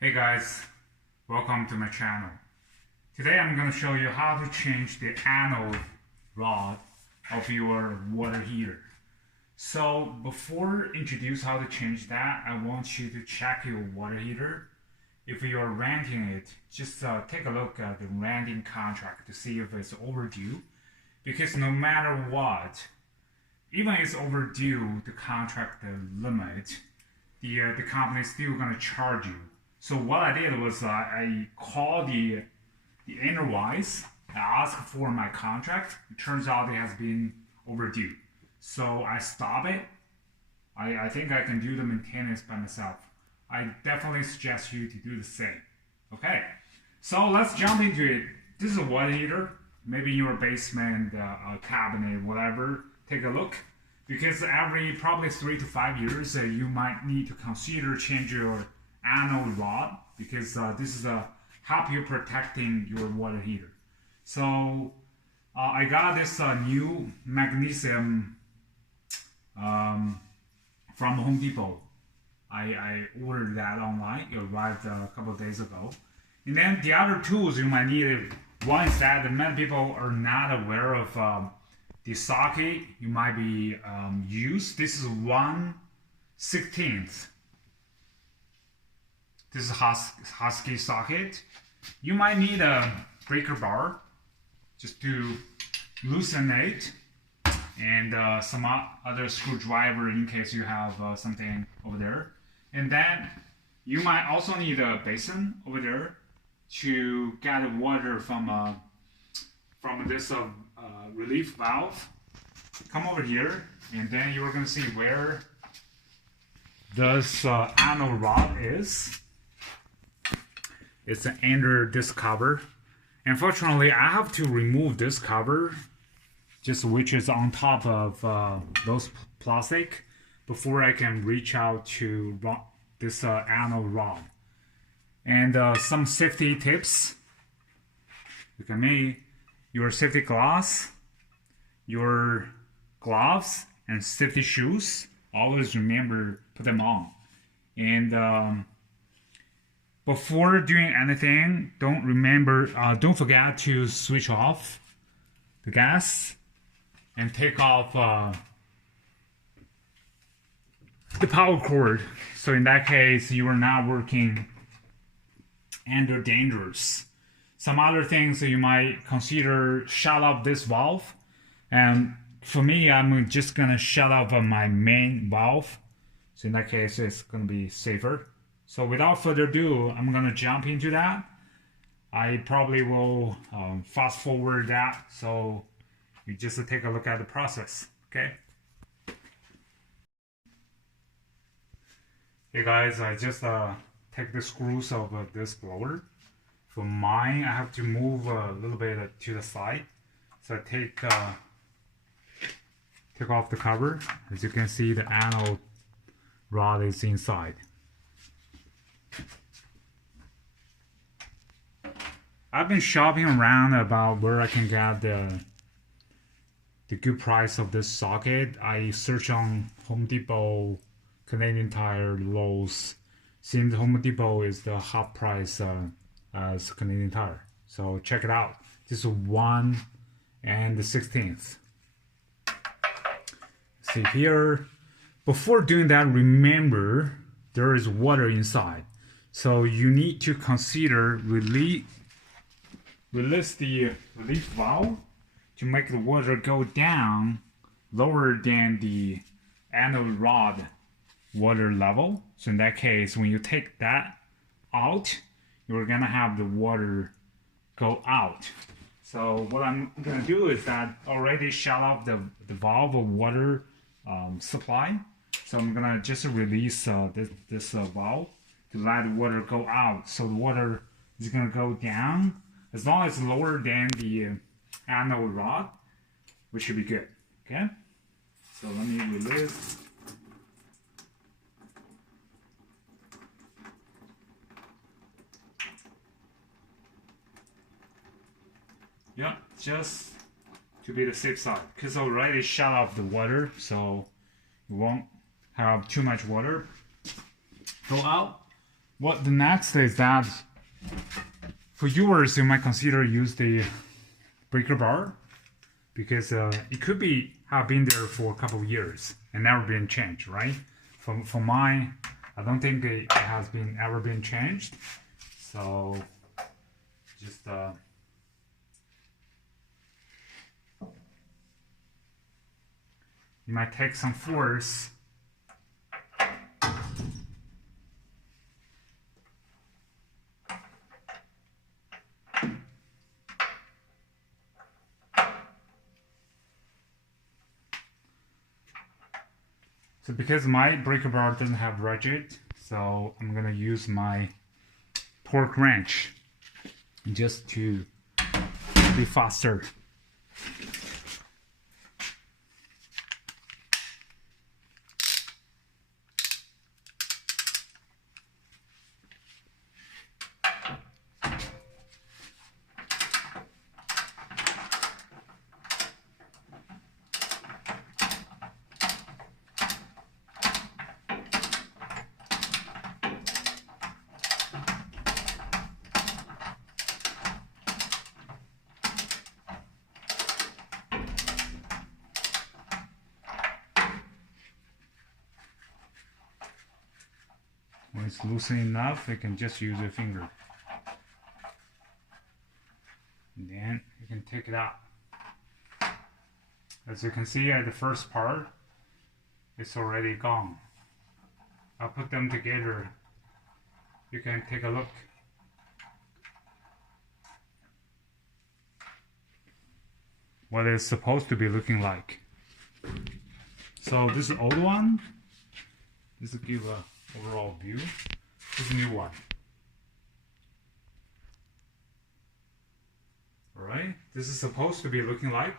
Hey guys, welcome to my channel. Today I'm going to show you how to change the anode rod of your water heater. So before introduce how to change that, I want you to check your water heater. If you are renting it, just take a look at the renting contract to see if it's overdue. Because no matter what, even if it's overdue the contract limit, the company is still going to charge you. So what I did was I called the enterprise. I asked for my contract. It turns out it has been overdue. So I stop it. I think I can do the maintenance by myself. I definitely suggest you to do the same. Okay, so let's jump into it. This is a water heater. Maybe in your basement, cabinet, whatever. Take a look. Because every probably 3 to 5 years, you might need to consider change your anode rod, because this is help you protecting your water heater. So I got this new magnesium from Home Depot. I ordered that online. It arrived a couple of days ago. And then the other tools you might need, one is that many people are not aware of the socket you might be used. This is 1/16. This is Husky socket. You might need a breaker bar just to loosen it, and some other screwdriver in case you have something over there. And then you might also need a basin over there to get water from this relief valve. Come over here, and then you're going to see where this anode rod is. It's under this cover. Unfortunately, I have to remove this cover, just which is on top of those plastic, before I can reach out to this anode rod. And some safety tips. Look at me. Your safety glass, your gloves, and safety shoes. Always remember put them on. And before doing anything, don't forget to switch off the gas and take off the power cord. So in that case, you are not working under dangerous. Some other things that you might consider: shut off this valve. And for me, I'm just gonna shut off my main valve. So in that case, it's gonna be safer. So without further ado, I'm gonna jump into that. I probably will fast forward that, so you just take a look at the process, okay? Hey guys, I just take the screws of this blower. For mine, I have to move a little bit to the side. So I take off the cover. As you can see, the anode rod is inside. I've been shopping around about where I can get the good price of this socket. I search on Home Depot, Canadian Tire, Lowe's. Since Home Depot is the half price as Canadian Tire. So check it out. This is 1/16. See here. Before doing that, remember there is water inside. So you need to consider release the relief valve to make the water go down lower than the anode rod water level. So in that case, when you take that out, you're gonna have the water go out. So what I'm gonna do is that already shut off the valve of water supply. So I'm gonna just release this valve to let the water go out. So the water is gonna go down. As long as it's lower than the anode rod, we should be good, okay? So let me release. Yeah, just to be the safe side, because I already shut off the water, so you won't have too much water go out. what the next is that for viewers, you might consider use the breaker bar because it could be have been there for a couple of years and never been changed, right? For mine, I don't think it has ever been changed. So just you might take some force. So because my breaker bar doesn't have rigid, so I'm gonna use my torque wrench just to be faster. When it's loosen enough, you can just use your finger. And then you can take it out. As you can see at the first part, it's already gone. I'll put them together. You can take a look. What it's supposed to be looking like. So this is the old one. This will give a overall view. This is a new one. Alright, this is supposed to be looking like.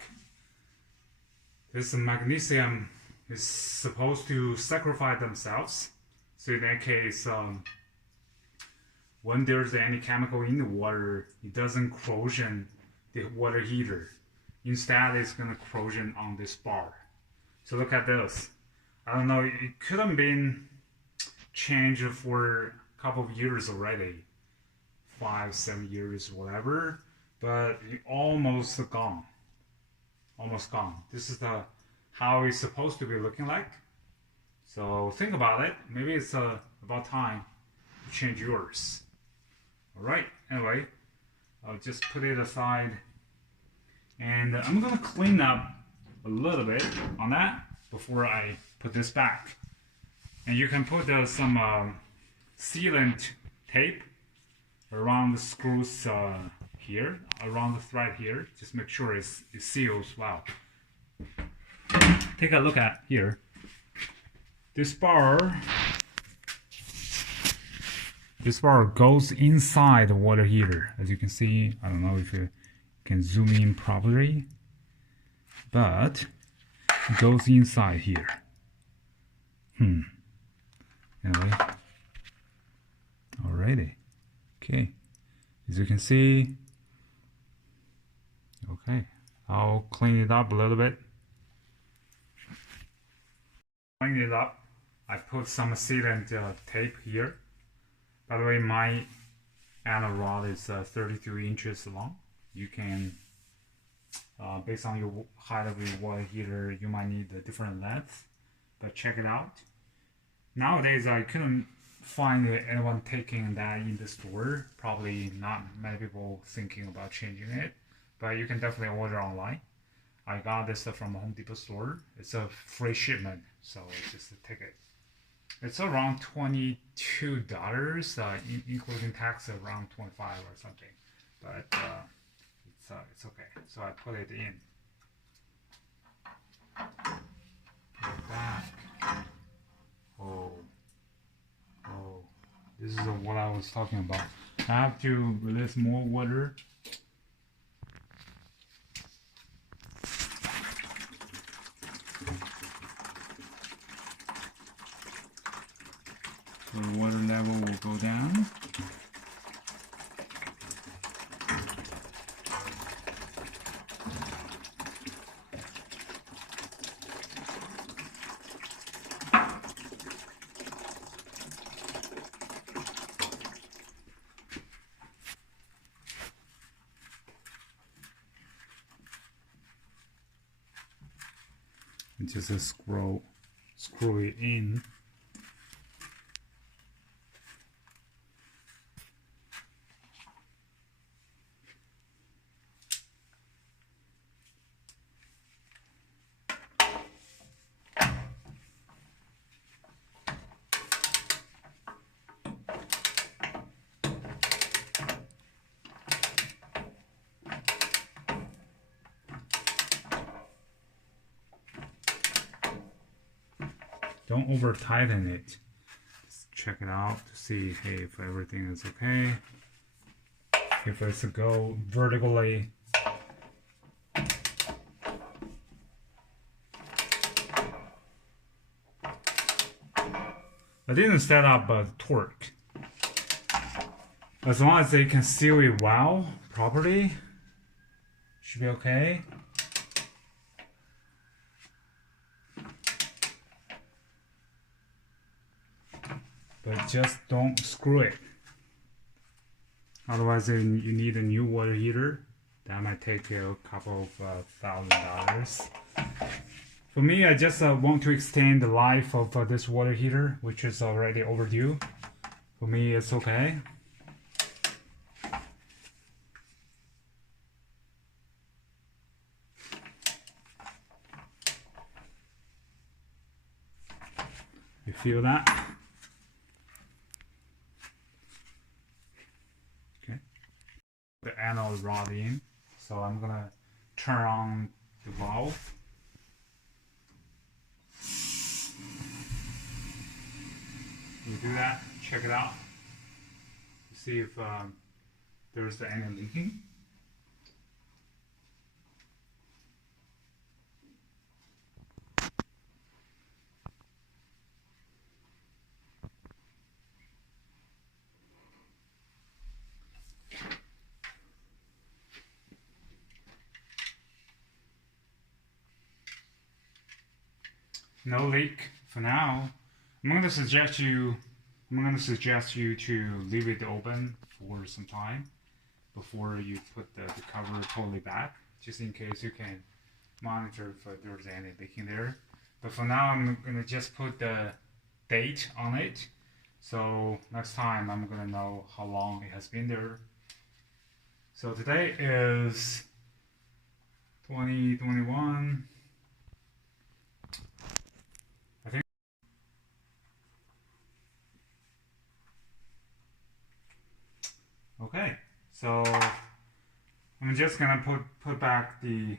This magnesium is supposed to sacrifice themselves. So in that case, when there's any chemical in the water, it doesn't corrosion the water heater. Instead, it's gonna corrosion on this bar. So look at this. I don't know, it could have been changed for a couple of years already, 5-7 years, whatever, but it almost gone. Almost gone. This is how it's supposed to be looking like. So think about it. Maybe it's about time to change yours. Alright, anyway, I'll just put it aside. And I'm going to clean up a little bit on that before I put this back. And you can put some sealant tape around the screws here, around the thread here. Just make sure it seals well. Take a look at here. This bar goes inside the water heater. As you can see, I don't know if you can zoom in properly, but it goes inside here. Anyway, alrighty. Okay, as you can see, okay, I'll clean it up a little bit. Clean it up. I put some sealant tape here. By the way, my anode rod is 32 inches long. You can, based on your height of your water heater, you might need a different length, but check it out. Nowadays, I couldn't find anyone taking that in the store. Probably not many people thinking about changing it, but you can definitely order online. I got this from a Home Depot store. It's a free shipment, so just a ticket. It's around $22, including tax, around 25 or something. But it's okay. So I put it in. Put it back. Oh, this is what I was talking about. I have to release more water. So the water level will go down. just screw it in. Don't over tighten it. Just check it out to see, hey, if everything is okay. If it's to go vertically. I didn't set up a torque. As long as they can seal it well, properly, should be okay. But just don't screw it. Otherwise, you need a new water heater. That might take a couple of $1,000. For me, I just want to extend the life of this water heater, which is already overdue. For me, it's okay. You feel that? The anode rod in, so I'm gonna turn on the valve. You do that, check it out, see if there's any leaking. No leak for now. I'm gonna suggest you to leave it open for some time before you put the cover totally back, just in case you can monitor if there's any leaking there. But for now, I'm gonna just put the date on it, so next time I'm gonna know how long it has been there. So today is 2021. Okay, so I'm just gonna put back the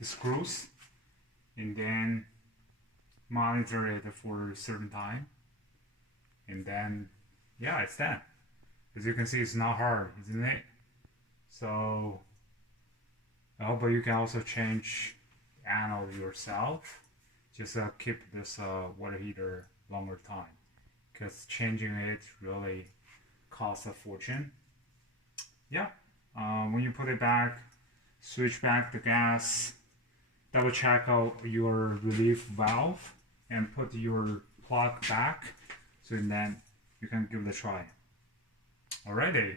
screws and then monitor it for a certain time, and then yeah, it's done. As you can see, it's not hard, isn't it? So I hope you can also change the anode yourself. Just keep this water heater longer time, because changing it really costs a fortune. Yeah, when you put it back, switch back the gas, double check out your relief valve, and put your plug back, so then you can give it a try. Alrighty.